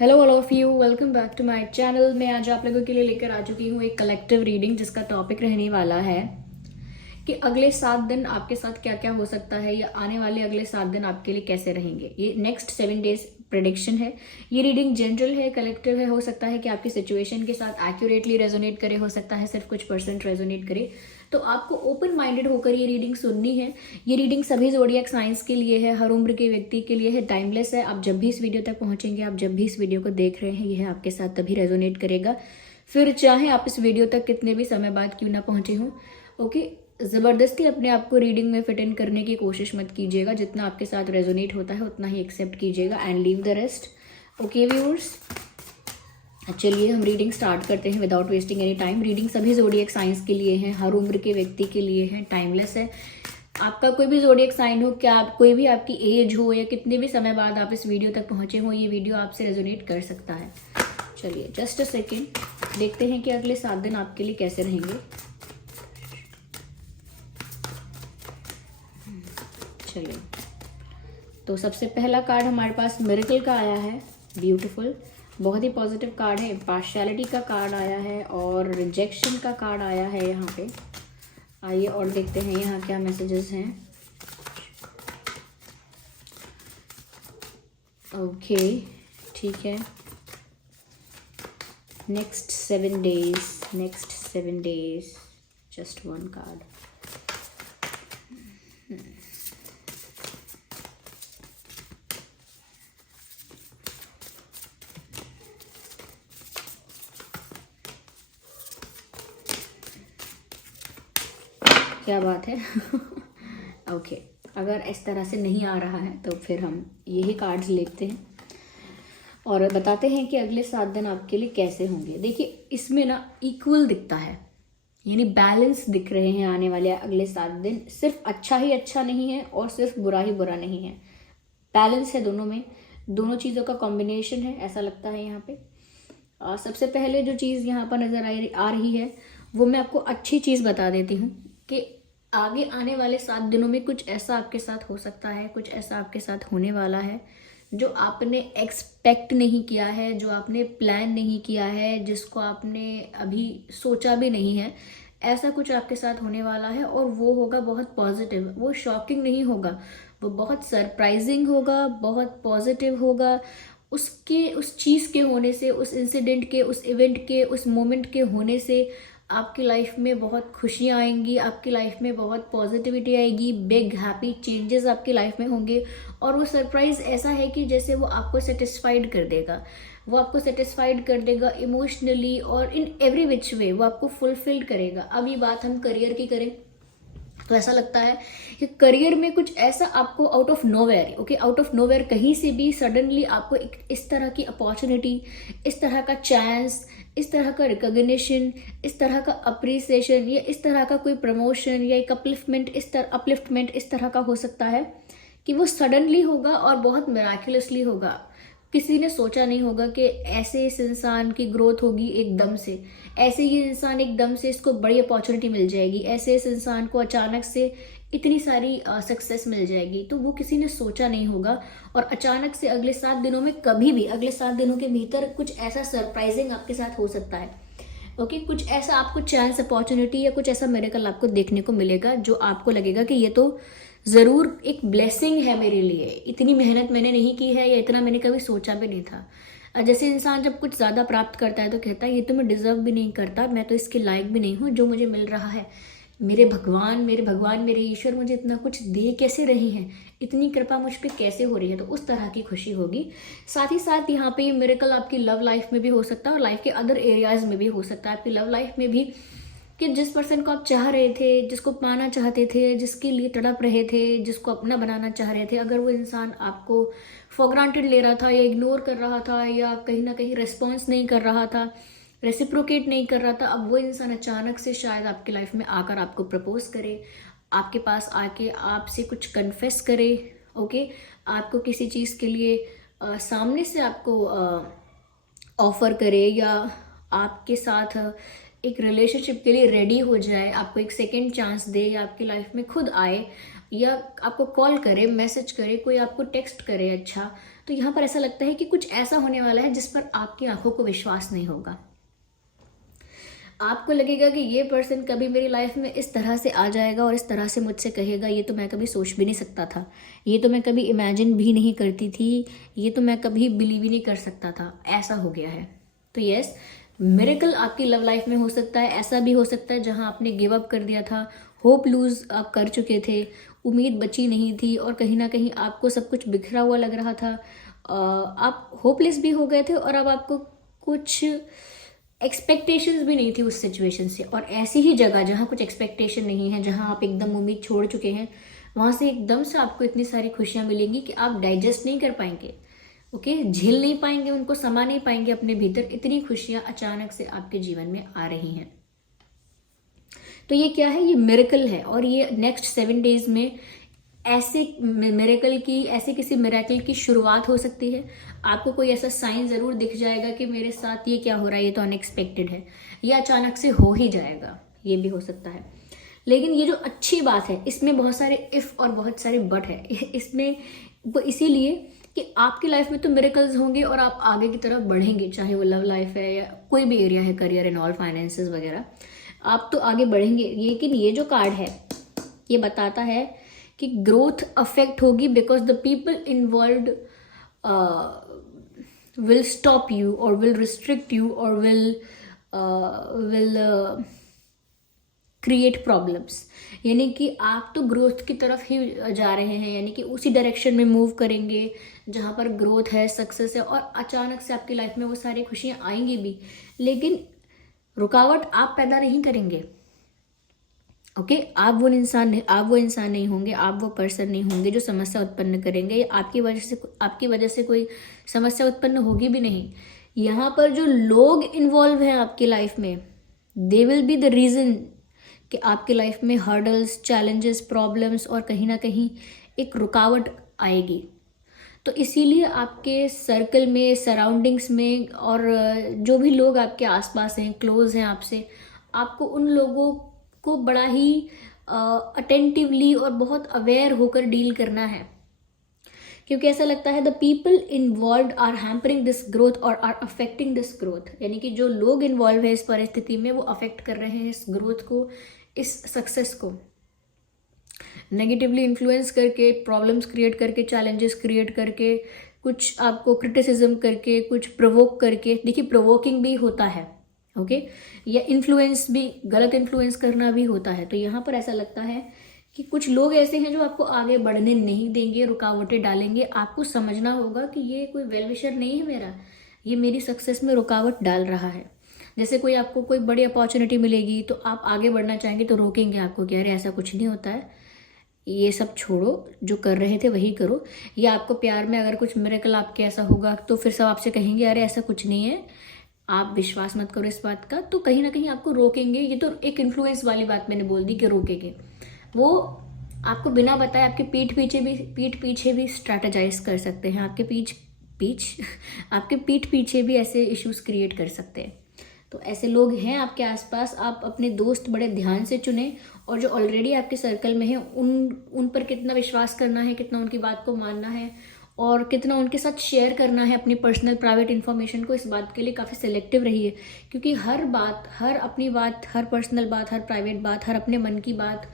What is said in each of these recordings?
Hello all of you, welcome back to my channel. मैं आज आप लोगों के लिए लेकर आ चुकी हूँ एक कलेक्टिव रीडिंग जिसका टॉपिक रहने वाला है कि अगले 7 दिन आपके साथ क्या क्या हो सकता है या आने वाले अगले 7 दिन आपके लिए कैसे रहेंगे। ये नेक्स्ट 7 डेज प्रेडिक्शन है। ये रीडिंग जनरल है, कलेक्टिव है। हो सकता है कि आपकी सिचुएशन के साथ एक्यूरेटली रेजोनेट करे, हो सकता है सिर्फ कुछ परसेंट रेजोनेट करे। तो आपको ओपन माइंडेड होकर ये रीडिंग सुननी है। ये रीडिंग सभी ज़ोडिएक साइंस के लिए है, हर उम्र के व्यक्ति के लिए है, टाइमलेस है। आप जब भी इस वीडियो तक पहुंचेंगे, आप जब भी इस वीडियो को देख रहे हैं, यह आपके साथ तभी रेजोनेट करेगा, फिर चाहे आप इस वीडियो तक कितने भी समय बाद क्यों ना पहुंचे हों। ओके, ज़बरदस्ती अपने आप को रीडिंग में फिट इन करने की कोशिश मत कीजिएगा। जितना आपके साथ रेजोनेट होता है उतना ही एक्सेप्ट कीजिएगा and leave the rest. Okay viewers, चलिए हम रीडिंग स्टार्ट करते हैं without wasting any time. Reading सभी ज़ोडिएक साइंस के लिए है, हर उम्र के व्यक्ति के लिए है, टाइमलेस है। आपका कोई भी ज़ोडिएक साइन हो, क्या आप कोई भी आपकी एज हो या कितने भी समय बाद आप इस वीडियो तक पहुंचे हो, ये वीडियो आपसे रेजोनेट कर सकता है। चलिए जस्ट अ सेकेंड, देखते हैं कि अगले 7 दिन आपके लिए कैसे रहेंगे। चलिए, तो सबसे पहला कार्ड हमारे पास मिरेकल का आया है। ब्यूटीफुल, बहुत ही पॉजिटिव कार्ड है। पार्शियलिटी का कार्ड आया है और रिजेक्शन का कार्ड आया है यहाँ पे। आइए और देखते हैं यहाँ क्या मैसेजेस हैं। ओके, ठीक है। Next 7 days, just one card. क्या बात है। ओके, अगर इस तरह से नहीं आ रहा है तो फिर हम यही कार्ड्स लेते हैं और बताते हैं कि अगले 7 दिन आपके लिए कैसे होंगे। देखिए, इसमें ना इक्वल दिखता है, यानी बैलेंस दिख रहे हैं आने वाले अगले 7 दिन। सिर्फ अच्छा ही अच्छा नहीं है और सिर्फ बुरा ही बुरा नहीं है, बैलेंस है दोनों में। दोनों चीज़ों का कॉम्बिनेशन है, ऐसा लगता है यहाँ पे। सबसे पहले जो चीज़ यहाँ पर नज़र आ रही है वो मैं आपको अच्छी चीज़ बता देती हूँ कि आगे आने वाले 7 दिनों में कुछ ऐसा आपके साथ हो सकता है, कुछ ऐसा आपके साथ होने वाला है जो आपने एक्सपेक्ट नहीं किया है, जो आपने प्लान नहीं किया है, जिसको आपने अभी सोचा भी नहीं है। ऐसा कुछ आपके साथ होने वाला है और वो होगा बहुत पॉजिटिव। वो शॉकिंग नहीं होगा, वो बहुत सरप्राइजिंग होगा, बहुत पॉजिटिव होगा। उसके उस चीज़ के होने से, उस इंसिडेंट के, उस इवेंट के, उस मोमेंट के होने से आपकी लाइफ में बहुत खुशियाँ आएंगी, आपकी लाइफ में बहुत पॉजिटिविटी आएगी, बिग हैप्पी चेंजेस आपकी लाइफ में होंगे। और वो सरप्राइज ऐसा है कि जैसे वो आपको सेटिस्फाइड कर देगा, वो आपको सेटिस्फाइड कर देगा इमोशनली और इन एवरी विच वे वो आपको फुलफिल करेगा। अब ये बात हम करियर की करें तो ऐसा लगता है कि करियर में कुछ ऐसा आपको out of nowhere, okay, out of nowhere कहीं से भी सडनली आपको एक इस तरह की अपॉर्चुनिटी, इस तरह का चांस, इस तरह का रिकॉग्निशन, इस तरह का अप्रिसिएशन या इस तरह का कोई प्रमोशन या एक अपलिफ्टमेंट इस तरह का हो सकता है कि वो सडनली होगा और बहुत मिराकुलसली होगा। किसी ने सोचा नहीं होगा कि ऐसे इस इंसान की ग्रोथ होगी एकदम से, ऐसे ये इंसान एकदम से इसको बड़ी अपॉर्चुनिटी मिल जाएगी, ऐसे इस इंसान को अचानक से इतनी सारी सक्सेस मिल जाएगी। तो वो किसी ने सोचा नहीं होगा और अचानक से अगले 7 दिनों में, कभी भी अगले 7 दिनों के भीतर कुछ ऐसा सरप्राइजिंग आपके साथ हो सकता है। ओके, कुछ ऐसा आपको चांस, अपॉर्चुनिटी या कुछ ऐसा मिरेकल आपको देखने को मिलेगा जो आपको लगेगा कि ये तो ज़रूर एक ब्लेसिंग है मेरे लिए, इतनी मेहनत मैंने नहीं की है या इतना मैंने कभी सोचा भी नहीं था। जैसे इंसान जब कुछ ज़्यादा प्राप्त करता है तो कहता है ये तो मैं डिज़र्व भी नहीं करता, मैं तो इसके लायक भी नहीं हूँ, जो मुझे मिल रहा है। मेरे भगवान, मेरे ईश्वर मुझे इतना कुछ दे कैसे रहे हैं, इतनी कृपा मुझ पर कैसे हो रही है। तो उस तरह की खुशी होगी। साथ ही साथ यहाँ पे ये मिरेकल आपकी लव लाइफ में भी हो सकता है और लाइफ के अदर एरियाज में भी हो सकता है। आपकी लव लाइफ में भी कि जिस पर्सन को आप चाह रहे थे, जिसको पाना चाहते थे, जिसके लिए तड़प रहे थे, जिसको अपना बनाना चाह रहे थे, अगर वो इंसान आपको फॉर ग्रांटेड ले रहा था या इग्नोर कर रहा था या कहीं ना कहीं रिस्पॉन्स नहीं कर रहा था, रेसिप्रोकेट नहीं कर रहा था, अब वो इंसान अचानक से शायद आपकी लाइफ में आकर आपको प्रपोज करे, आपके पास आके आपसे कुछ कन्फेस करे। ओके, आपको किसी चीज़ के लिए सामने से आपको ऑफर करे या आपके साथ एक रिलेशनशिप के लिए रेडी हो जाए, आपको एक सेकेंड चांस दे या आपकी लाइफ में खुद आए या आपको कॉल करे, मैसेज करे, कोई आपको टेक्स्ट करे अच्छा, तो यहाँ पर ऐसा लगता है कि कुछ ऐसा होने वाला है जिस पर आपकी आंखों को विश्वास नहीं होगा। आपको लगेगा कि ये पर्सन कभी मेरी लाइफ में इस तरह से आ जाएगा और इस तरह से मुझसे कहेगा, ये तो मैं कभी सोच भी नहीं सकता था, ये तो मैं कभी इमेजिन भी नहीं करती थी, ये तो मैं कभी बिलीव ही नहीं कर सकता था, ऐसा हो गया है। तो यस, मिरेकल आपकी लव लाइफ में हो सकता है। ऐसा भी हो सकता है जहां आपने गिव अप कर दिया था, होप लूज आप कर चुके थे, उम्मीद बची नहीं थी और कहीं ना कहीं आपको सब कुछ बिखरा हुआ लग रहा था, आप होपलेस भी हो गए थे और अब आपको कुछ एक्सपेक्टेशंस भी नहीं थी उस सिचुएशन से। और ऐसी ही जगह जहाँ कुछ एक्सपेक्टेशन नहीं है, जहाँ आप एकदम उम्मीद छोड़ चुके हैं, वहाँ से एकदम से आपको इतनी सारी खुशियाँ मिलेंगी कि आप डाइजेस्ट नहीं कर पाएंगे, ओके, झेल नहीं पाएंगे, उनको समा नहीं पाएंगे अपने भीतर। इतनी खुशियाँ अचानक से आपके जीवन में आ रही हैं। तो ये क्या है? ये मिरेकल है। और ये नेक्स्ट 7 डेज में ऐसे मिरेकल की, ऐसे किसी मिरेकल की शुरुआत हो सकती है। आपको कोई ऐसा साइन जरूर दिख जाएगा कि मेरे साथ ये क्या हो रहा है, ये तो अनएक्सपेक्टेड है, ये अचानक से हो ही जाएगा, ये भी हो सकता है। लेकिन ये जो अच्छी बात है, इसमें बहुत सारे इफ और बहुत सारे बट है इसमें। वो इसीलिए कि आपकी लाइफ में तो मिरेकल्स होंगे और आप आगे की तरफ बढ़ेंगे, चाहे वो लव लाइफ है या कोई भी एरिया है, करियर एंड ऑल, फाइनेंसेस वगैरह, आप तो आगे बढ़ेंगे। लेकिन ये जो कार्ड है ये बताता है कि ग्रोथ अफेक्ट होगी, because the people involved will stop you और विल रिस्ट्रिक्ट यू और विल क्रिएट प्रॉब्लम्स। यानी कि आप तो ग्रोथ की तरफ ही जा रहे हैं, यानी कि उसी डायरेक्शन में मूव करेंगे जहाँ पर ग्रोथ है, सक्सेस है, और अचानक से आपकी लाइफ में वो सारी खुशियाँ आएंगी भी, लेकिन रुकावट आप पैदा नहीं करेंगे, ओके। आप वो इंसान नहीं होंगे, आप वो पर्सन नहीं होंगे जो समस्या उत्पन्न करेंगे। आपकी वजह से कोई समस्या उत्पन्न होगी भी नहीं। यहाँ पर जो लोग इन्वॉल्व हैं आपकी लाइफ में, they will be the reason कि आपकी लाइफ में हर्डल्स, चैलेंजेस, प्रॉब्लम्स और कहीं ना कहीं एक रुकावट आएगी। तो इसीलिए आपके सर्कल में, सराउंडिंग्स में, और जो भी लोग आपके आसपास हैं, क्लोज हैं आपसे, आपको उन लोगों को बड़ा ही अटेंटिवली और बहुत अवेयर होकर डील करना है, क्योंकि ऐसा लगता है the people involve are hampering this growth और आर अफेक्टिंग दिस ग्रोथ। यानी कि जो लोग इन्वॉल्व है इस परिस्थिति में, वो अफेक्ट कर रहे हैं इस ग्रोथ को, इस सक्सेस को, नेगेटिवली इन्फ्लुएंस करके, प्रॉब्लम्स क्रिएट करके, चैलेंजेस क्रिएट करके, कुछ आपको क्रिटिसिज्म करके, कुछ प्रोवोक करके। देखिए, प्रोवोकिंग भी होता है, ओके, या इन्फ्लुएंस भी, गलत इन्फ्लुएंस करना भी होता है। तो यहाँ पर ऐसा लगता है कि कुछ लोग ऐसे हैं जो आपको आगे बढ़ने नहीं देंगे, रुकावटें डालेंगे। आपको समझना होगा कि ये कोई वेल विशर नहीं है मेरा, ये मेरी सक्सेस में रुकावट डाल रहा है। जैसे कोई आपको कोई बड़ी अपॉर्चुनिटी मिलेगी तो आप आगे बढ़ना चाहेंगे तो रोकेंगे आपको कि अरे ऐसा कुछ नहीं होता है, ये सब छोड़ो, जो कर रहे थे वही करो। या आपको प्यार में अगर कुछ मिरेकल आपके ऐसा होगा तो फिर सब आपसे कहेंगे अरे ऐसा कुछ नहीं है, आप विश्वास मत करो इस बात का, तो कहीं ना कहीं आपको रोकेंगे। ये तो एक इन्फ्लुएंस वाली बात मैंने बोल दी कि रोकेंगे। वो आपको बिना बताए आपके पीठ पीछे भी स्ट्रैटेजाइज कर सकते हैं, आपके पीठ पीछे भी ऐसे इश्यूज क्रिएट कर सकते हैं। तो ऐसे लोग हैं आपके आसपास, आप अपने दोस्त बड़े ध्यान से चुनें, और जो ऑलरेडी आपके सर्कल में है उन पर कितना विश्वास करना है, कितना उनकी बात को मानना है, और कितना उनके साथ शेयर करना है अपनी पर्सनल प्राइवेट इन्फॉर्मेशन को, इस बात के लिए काफ़ी सिलेक्टिव रहिए। क्योंकि हर बात, हर अपनी बात, हर पर्सनल बात, हर प्राइवेट बात, हर अपने मन की बात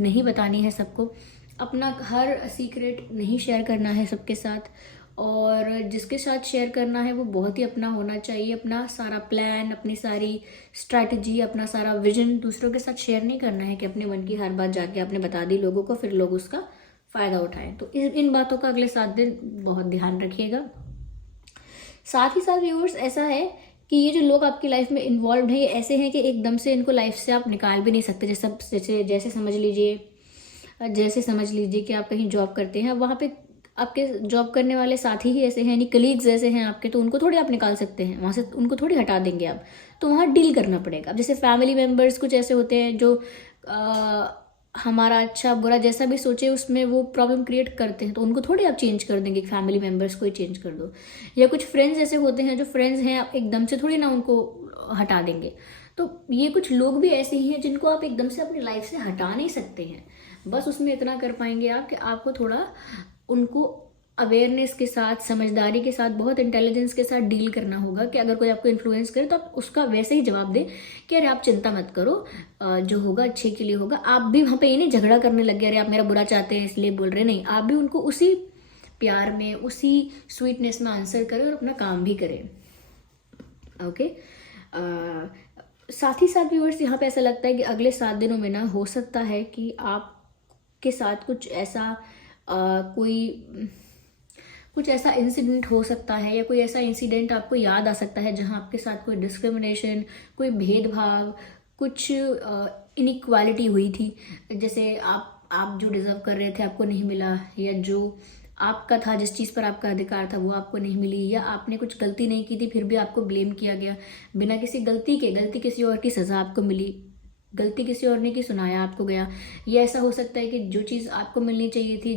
नहीं बतानी है सबको। अपना हर सीक्रेट नहीं शेयर करना है सबके साथ, और जिसके साथ शेयर करना है वो बहुत ही अपना होना चाहिए। अपना सारा प्लान, अपनी सारी स्ट्रैटेजी, अपना सारा विजन दूसरों के साथ शेयर नहीं करना है कि अपने मन की हर बात जाके आपने बता दी लोगों को, फिर लोग उसका फ़ायदा उठाएं। तो इन बातों का अगले 7 दिन बहुत ध्यान रखिएगा। साथ ही साथ व्यूअर्स, ऐसा है कि ये जो लोग आपकी लाइफ में इन्वॉल्व हैं, ये ऐसे हैं कि एकदम से इनको लाइफ से आप निकाल भी नहीं सकते। जैसे समझ लीजिए कि आप कहीं जॉब करते हैं, वहाँ पे आपके जॉब करने वाले साथी ही ऐसे हैं, यानी कलीग्स ऐसे हैं आपके, तो उनको थोड़ी आप निकाल सकते हैं वहाँ से, उनको थोड़ी हटा देंगे आप, तो वहाँ डील करना पड़ेगा। अब जैसे फैमिली मेम्बर्स कुछ ऐसे होते हैं जो हमारा अच्छा बुरा जैसा भी सोचे उसमें वो प्रॉब्लम क्रिएट करते हैं, तो उनको थोड़ी आप चेंज कर देंगे, फैमिली मेम्बर्स को ही चेंज कर दो। या कुछ फ्रेंड्स ऐसे होते हैं जो फ्रेंड्स हैं, आप एकदम से थोड़ी ना उनको हटा देंगे। तो ये कुछ लोग भी ऐसे ही हैं जिनको आप एकदम से अपनी लाइफ से हटा नहीं सकते हैं। बस उसमें इतना कर पाएंगे आप कि आपको थोड़ा उनको अवेयरनेस के साथ, समझदारी के साथ, बहुत इंटेलिजेंस के साथ डील करना होगा कि अगर कोई आपको इन्फ्लुएंस करे तो आप उसका वैसे ही जवाब दें कि अरे आप चिंता मत करो, जो होगा अच्छे के लिए होगा। आप भी वहाँ पे ये नहीं झगड़ा करने लग गए, अरे आप मेरा बुरा चाहते हैं इसलिए बोल रहे, नहीं, आप भी उनको उसी प्यार में, उसी स्वीटनेस में आंसर करें और अपना काम भी करें। ओके। साथ ही साथ व्यूअर्स, यहाँ पे ऐसा लगता है कि अगले 7 दिनों में ना हो सकता है कि आपके साथ कुछ ऐसा इंसिडेंट हो सकता है, या कोई ऐसा इंसिडेंट आपको याद आ सकता है जहाँ आपके साथ कोई डिस्क्रिमिनेशन, कोई भेदभाव, कुछ इनइक्वालिटी हुई थी। जैसे आप जो डिज़र्व कर रहे थे आपको नहीं मिला, या जो आपका था, जिस चीज़ पर आपका अधिकार था वो आपको नहीं मिली, या आपने कुछ गलती नहीं की थी फिर भी आपको ब्लेम किया गया बिना किसी गलती किसी और की सज़ा आपको मिली, गलती किसी और ने की, सुनाया आपको गया। या ऐसा हो सकता है कि जो चीज़ आपको मिलनी चाहिए थी,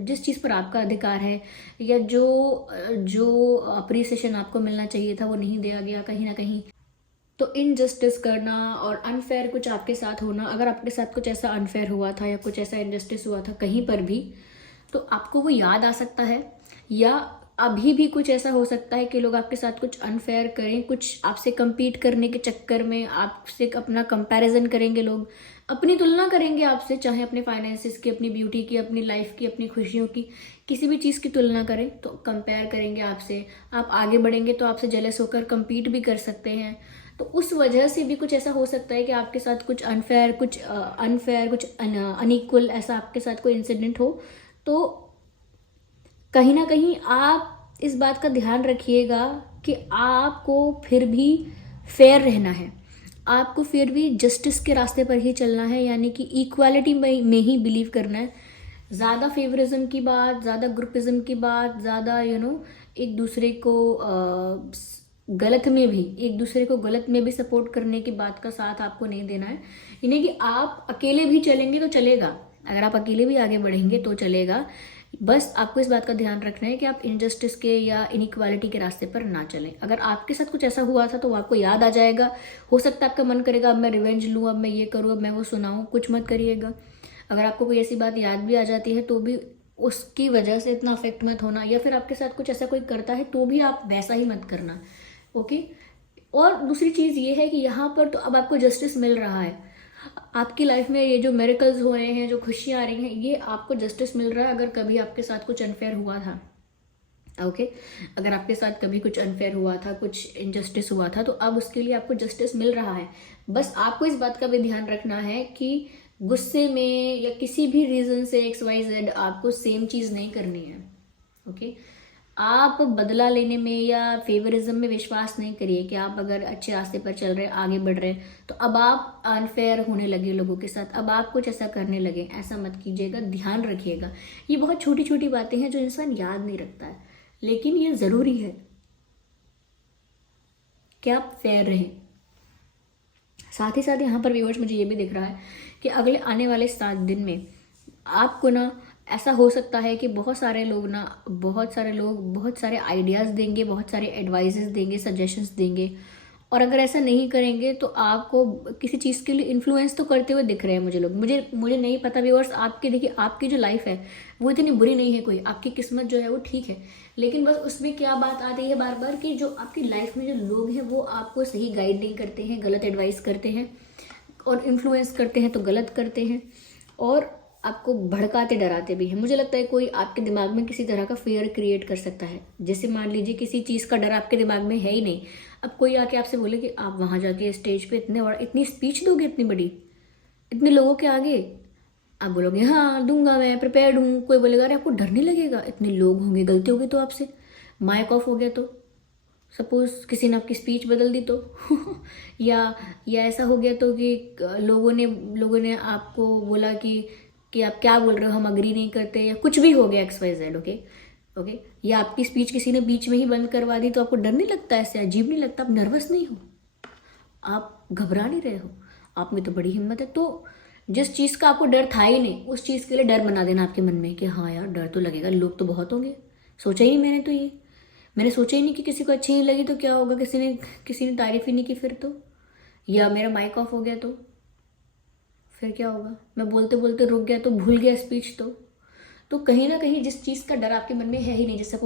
जिस चीज़ पर आपका अधिकार है, या जो अप्रिसिएशन आपको मिलना चाहिए था वो नहीं दिया गया कहीं ना कहीं। तो इनजस्टिस करना और अनफेयर कुछ आपके साथ होना, अगर आपके साथ कुछ ऐसा अनफेयर हुआ था या कुछ ऐसा इनजस्टिस हुआ था कहीं पर भी, तो आपको वो याद आ सकता है। या अभी भी कुछ ऐसा हो सकता है कि लोग आपके साथ कुछ अनफेयर करें, कुछ आपसे compete करने के चक्कर में आपसे अपना कंपैरिजन करेंगे, लोग अपनी तुलना करेंगे आपसे, चाहे अपने फाइनेंसिस की, अपनी ब्यूटी की, अपनी लाइफ की, अपनी खुशियों की, किसी भी चीज़ की तुलना करें तो कंपेयर करेंगे आपसे। आप आगे बढ़ेंगे तो आपसे जेलस होकर compete भी कर सकते हैं। तो उस वजह से भी कुछ ऐसा हो सकता है कि आपके साथ कुछ अनफेयर, कुछ अनइक्वल ऐसा आपके साथ कोई इंसिडेंट हो। तो कहीं ना कहीं आप इस बात का ध्यान रखिएगा कि आपको फिर भी फेयर रहना है, आपको फिर भी जस्टिस के रास्ते पर ही चलना है, यानी कि इक्वालिटी में ही बिलीव करना है। ज़्यादा फेवरिज्म की बात, ज़्यादा ग्रुपिज्म की बात, ज़्यादा एक दूसरे को एक दूसरे को गलत में भी सपोर्ट करने की बात का साथ आपको नहीं देना है। यानी कि आप अकेले भी चलेंगे तो चलेगा, अगर आप अकेले भी आगे बढ़ेंगे तो चलेगा, बस आपको इस बात का ध्यान रखना है कि आप इनजस्टिस के या इनइक्वालिटी के रास्ते पर ना चलें। अगर आपके साथ कुछ ऐसा हुआ था तो वो आपको याद आ जाएगा, हो सकता है आपका मन करेगा अब मैं रिवेंज लूँ, अब मैं ये करूँ, अब मैं वो सुनाऊँ, कुछ मत करिएगा। अगर आपको कोई ऐसी बात याद भी आ जाती है तो भी उसकी वजह से इतना अफेक्ट मत होना, या फिर आपके साथ कुछ ऐसा कोई करता है तो भी आप वैसा ही मत करना। ओके। और दूसरी चीज़ ये है कि यहाँ पर तो अब आपको जस्टिस मिल रहा है, आपकी लाइफ में ये जो मेरेकल्स हो रहे हैं, जो खुशियाँ आ रही हैं, ये आपको जस्टिस मिल रहा है। अगर कभी आपके साथ कुछ अनफेयर हुआ था, ओके, अगर आपके साथ कभी कुछ अनफेयर हुआ था, कुछ इनजस्टिस हुआ था, तो अब उसके लिए आपको जस्टिस मिल रहा है। बस आपको इस बात का भी ध्यान रखना है कि गुस्से में या किसी भी रीज़न से XYZ आपको सेम चीज़ नहीं करनी है। ओके। आप बदला लेने में या फेवरिज्म में विश्वास नहीं करिए कि आप अगर अच्छे रास्ते पर चल रहे, आगे बढ़ रहे, तो अब आप अनफेयर होने लगे लोगों के साथ, अब आप कुछ ऐसा करने लगे, ऐसा मत कीजिएगा, ध्यान रखिएगा। ये बहुत छोटी छोटी बातें हैं जो इंसान याद नहीं रखता है, लेकिन ये ज़रूरी है कि आप फेयर रहें। साथ ही साथ यहाँ पर व्यूअर्स मुझे ये भी दिख रहा है कि अगले आने वाले 7 दिन में आपको ना ऐसा हो सकता है कि बहुत सारे लोग बहुत सारे आइडियाज़ देंगे, बहुत सारे एडवाइजेस देंगे, सजेशंस देंगे, और अगर ऐसा नहीं करेंगे तो आपको किसी चीज़ के लिए इन्फ्लुएंस तो करते हुए दिख रहे हैं मुझे लोग। मुझे नहीं पता व्यूअर्स, देखिए आपकी जो लाइफ है वो इतनी बुरी नहीं है, कोई आपकी किस्मत जो है वो ठीक है, लेकिन बस उसमें क्या बात आती है बार बार कि जो आपकी लाइफ में जो लोग हैं वो आपको सही गाइड नहीं करते हैं, गलत एडवाइस करते हैं और इन्फ्लुएंस करते हैं तो गलत करते हैं, और आपको भड़काते डराते भी हैं। मुझे लगता है कोई आपके दिमाग में किसी तरह का फियर क्रिएट कर सकता है। जैसे मान लीजिए किसी चीज़ का डर आपके दिमाग में है ही नहीं, अब कोई आके आपसे बोले कि आप वहाँ जाके स्टेज पे इतनी स्पीच दोगे, इतनी बड़ी, इतने लोगों के आगे, आप बोलोगे हाँ दूंगा, मैं प्रिपेयर्ड हूँ। कोई बोलेगा अरे आपको डर नहीं लगेगा, इतने लोग होंगे, गलती होगी तो आपसे, माइक ऑफ हो गया तो, सपोज किसी ने आपकी स्पीच बदल दी तो या ऐसा हो गया तो कि लोगों ने आपको बोला कि आप क्या बोल रहे हो, हम अग्री नहीं करते, या कुछ भी हो गया XYZ। ओके। या आपकी स्पीच किसी ने बीच में ही बंद करवा दी, तो आपको डर नहीं लगता, ऐसे अजीब नहीं लगता, आप नर्वस नहीं हो, आप घबरा नहीं रहे हो, आप में तो बड़ी हिम्मत है। तो जिस चीज़ का आपको डर था ही नहीं, उस चीज़ के लिए डर बना देना आपके मन में कि हाँ यार डर तो लगेगा, लोग तो बहुत होंगे, सोचा ही नहीं, मैंने सोचा ही नहीं कि किसी को अच्छी नहीं लगी तो क्या होगा, किसी ने तारीफ ही नहीं की फिर तो, या मेरा माइक ऑफ हो गया तो फिर क्या होगा? मैं बोलते बोलते रुक गया तो भूल गया स्पीच। तो कहीं ना कहीं जिस चीज़ का डर आपके मन में है ही नहीं, जैसे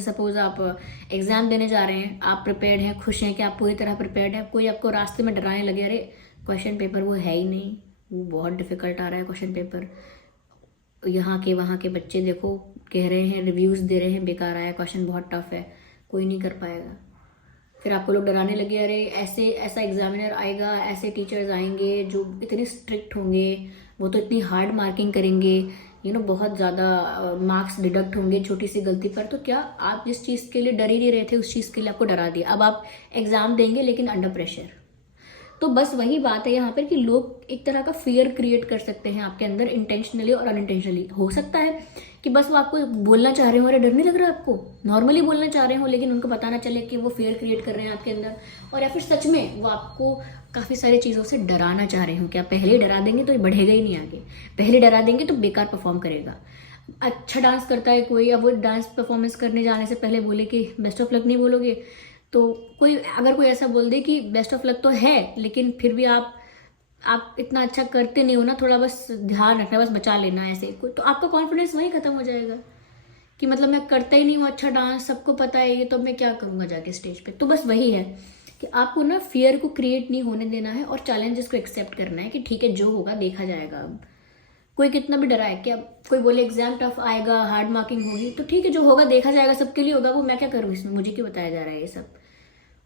सपोज आप एग्ज़ाम देने जा रहे हैं, आप प्रिपेयर्ड हैं, खुश हैं कि आप पूरी तरह प्रिपेयर्ड हैं, कोई आपको रास्ते में डराने लगे, अरे क्वेश्चन पेपर वो है ही नहीं, वो बहुत डिफ़िकल्ट आ रहा है क्वेश्चन पेपर, यहाँ के वहाँ के बच्चे देखो कह रहे हैं, रिव्यूज़ दे रहे हैं, बेकार आया क्वेश्चन, बहुत टफ है, कोई नहीं कर पाएगा। फिर आपको लोग डराने लगे, अरे ऐसे ऐसा एग्जामिनर आएगा, ऐसे टीचर्स आएंगे जो इतने स्ट्रिक्ट होंगे, वो तो इतनी हार्ड मार्किंग करेंगे, बहुत ज़्यादा मार्क्स डिडक्ट होंगे छोटी सी गलती पर। तो क्या आप जिस चीज़ के लिए डर ही नहीं रहे थे, उस चीज़ के लिए आपको डरा दिया। अब आप एग्ज़ाम देंगे लेकिन अंडर प्रेशर। तो बस वही बात है यहाँ पर कि लोग एक तरह का फियर क्रिएट कर सकते हैं आपके अंदर, इंटेंशनली और अनइंटेंशनली। हो सकता है कि बस वो आपको बोलना चाह रहे हो, अरे डर नहीं लग रहा आपको, नॉर्मली बोलना चाह रहे हो, लेकिन उनको पता ना चले कि वो फियर क्रिएट कर रहे हैं आपके अंदर। और या फिर सच में वो आपको काफ़ी सारी चीज़ों से डराना चाह रहे हो कि आप पहले ही डरा देंगे तो ये बढ़ेगा ही नहीं आगे, पहले डरा देंगे तो बेकार परफॉर्म करेगा। अच्छा डांस करता है कोई, अब वो डांस परफॉर्मेंस करने जाने से पहले बोले कि बेस्ट ऑफ लक नहीं बोलोगे, तो अगर कोई ऐसा बोल दे कि बेस्ट ऑफ लक तो है लेकिन फिर भी आप इतना अच्छा करते नहीं हो ना, थोड़ा बस ध्यान रखना, बस बचा लेना ऐसे कोई, तो आपका कॉन्फिडेंस वहीं खत्म हो जाएगा कि मतलब मैं करता ही नहीं हूँ अच्छा डांस, सबको पता है ये, तो मैं क्या करूँगा जाके स्टेज पे। तो बस वही है कि आपको ना फियर को क्रिएट नहीं होने देना है और चैलेंजेस को एक्सेप्ट करना है कि ठीक है जो होगा देखा जाएगा। अब कोई कितना भी डरा है कि अब कोई बोले एग्जाम टफ आएगा, हार्ड मार्किंग होगी, तो ठीक है जो होगा देखा जाएगा, सबके लिए होगा वो, मैं क्या करूँ इसमें, मुझे क्यों बताया जा रहा है ये सब।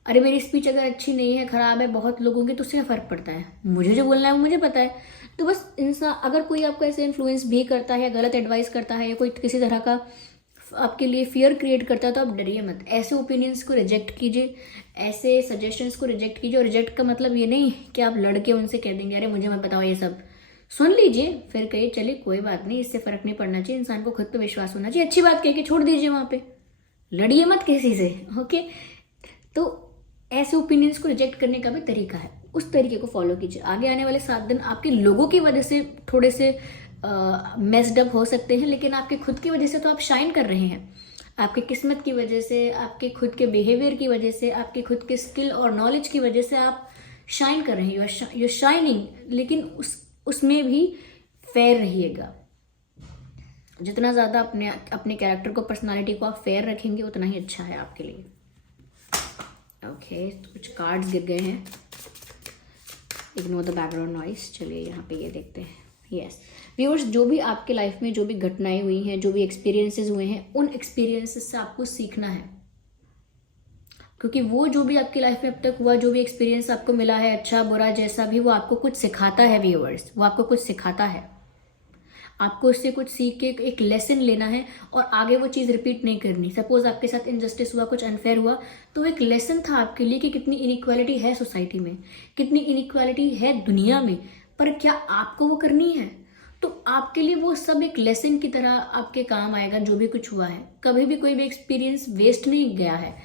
अरे मेरी स्पीच अगर अच्छी नहीं है, खराब है बहुत लोगों की, तो उससे क्या फ़र्क पड़ता है, मुझे जो बोलना है वो मुझे पता है। तो बस इंसान अगर कोई आपको ऐसे इन्फ्लुएंस भी करता है, गलत एडवाइस करता है, या कोई किसी तरह का आपके लिए फियर क्रिएट करता है, तो आप डरिए मत, ऐसे ओपिनियंस को रिजेक्ट कीजिए, ऐसे सजेशंस को रिजेक्ट कीजिए। और रिजेक्ट का मतलब ये नहीं कि आप लड़के उनसे कह देंगे अरे मुझे मत बताओ ये सब, सुन लीजिए फिर कहिए चलिए कोई बात नहीं, इससे फ़र्क नहीं पड़ना चाहिए, इंसान को खुद पे विश्वास होना चाहिए, अच्छी बात कह के छोड़ दीजिए वहाँ पे, लड़िए मत किसी से। ओके, तो ऐसे ओपिनियंस को रिजेक्ट करने का भी तरीका है, उस तरीके को फॉलो कीजिए। आगे आने वाले 7 दिन आपके लोगों की वजह से थोड़े से मेस्ड अप हो सकते हैं, लेकिन आपके खुद की वजह से तो आप शाइन कर रहे हैं, आपकी किस्मत की वजह से, आपके खुद के बिहेवियर की वजह से, आपके खुद के स्किल और नॉलेज की वजह से आप शाइन कर रहे हैं, यू शाइनिंग। लेकिन उसमें भी फेयर रहिएगा, जितना ज़्यादा अपने कैरेक्टर को, पर्सनालिटी को आप फेयर रखेंगे उतना ही अच्छा है आपके लिए। ओके, तो कुछ कार्ड्स गिर गए हैं, इग्नोर द बैकग्राउंड नॉइस। चलिए यहाँ पे ये देखते हैं। यस व्यूअर्स, जो भी आपके लाइफ में जो भी घटनाएं हुई हैं, जो भी एक्सपीरियंसेस हुए हैं, उन एक्सपीरियंसेस से आपको सीखना है, क्योंकि वो जो भी आपकी लाइफ में अब तक हुआ, जो भी एक्सपीरियंस आपको मिला है, अच्छा बुरा जैसा भी, वो आपको कुछ सिखाता है व्यूअर्स, वो आपको कुछ सिखाता है, आपको इससे कुछ सीख के एक लेसन लेना है और आगे वो चीज़ रिपीट नहीं करनी। सपोज आपके साथ इनजस्टिस हुआ, कुछ अनफेयर हुआ, तो एक लेसन था आपके लिए कि कितनी इनइक्वालिटी है सोसाइटी में, कितनी इनइक्वालिटी है दुनिया में, पर क्या आपको वो करनी है। तो आपके लिए वो सब एक लेसन की तरह आपके काम आएगा, जो भी कुछ हुआ है, कभी भी कोई भी एक्सपीरियंस वेस्ट नहीं गया है।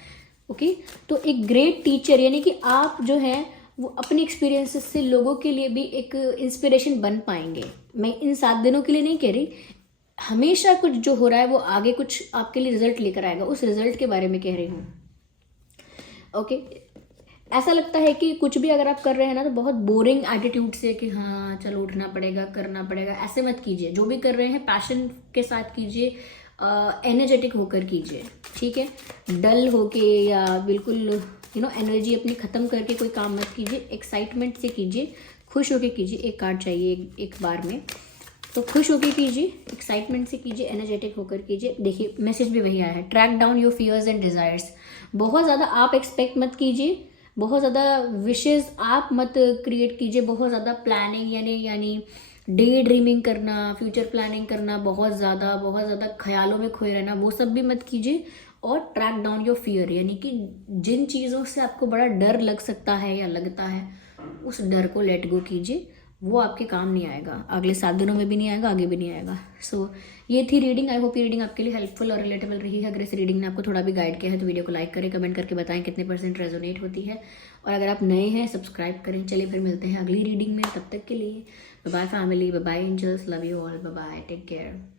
ओके, तो एक ग्रेट टीचर यानी कि आप जो है वो अपने एक्सपीरियंसेस से लोगों के लिए भी एक इंस्पिरेशन बन पाएंगे। मैं इन 7 दिनों के लिए नहीं कह रही, हमेशा कुछ जो हो रहा है वो आगे कुछ आपके लिए रिजल्ट लेकर आएगा, उस रिजल्ट के बारे में कह रही हूँ। ओके, ऐसा लगता है कि कुछ भी अगर आप कर रहे हैं ना तो बहुत बोरिंग एटीट्यूड से कि हाँ चलो उठना पड़ेगा, करना पड़ेगा, ऐसे मत कीजिए। जो भी कर रहे हैं पैशन के साथ कीजिए, एनर्जेटिक होकर कीजिए, ठीक है, डल होके या बिल्कुल एनर्जी अपनी ख़त्म करके कोई काम मत कीजिए, एक्साइटमेंट से कीजिए, खुश होके कीजिए। एक कार्ड चाहिए एक बार में, तो खुश होके कीजिए, एक्साइटमेंट से कीजिए, एनर्जेटिक होकर कीजिए। देखिए मैसेज भी वही आया है, track down your fears and desires. बहुत ज़्यादा आप एक्सपेक्ट मत ख्याल, बहुत ज़्यादा विशेज़ आप मत क्रिएट कीजिए, बहुत ज़्यादा प्लानिंग यानी डे ड्रीमिंग करना, फ्यूचर प्लानिंग करना, बहुत ज़्यादा ख्यालों में खोए रहना, वो सब भी मत कीजिए। और ट्रैक डाउन योर फियर यानी कि जिन चीज़ों से आपको बड़ा डर लग सकता है या लगता है, उस डर को लेट गो कीजिए, वो आपके काम नहीं आएगा, अगले 7 दिनों में भी नहीं आएगा, आगे भी नहीं आएगा। सो ये थी रीडिंग। आई होप ये रीडिंग आपके लिए हेल्पफुल और रिलेटेबल रही है। अगर इस रीडिंग ने आपको थोड़ा भी गाइड किया है तो वीडियो को लाइक करें, कमेंट करके बताएं कितने % रेजोनेट होती है, और अगर आप नए हैं सब्सक्राइब करें। चलिए फिर मिलते हैं अगली रीडिंग में, तब तक के लिए bye bye family, bye bye angels, love you all, bye bye, take care.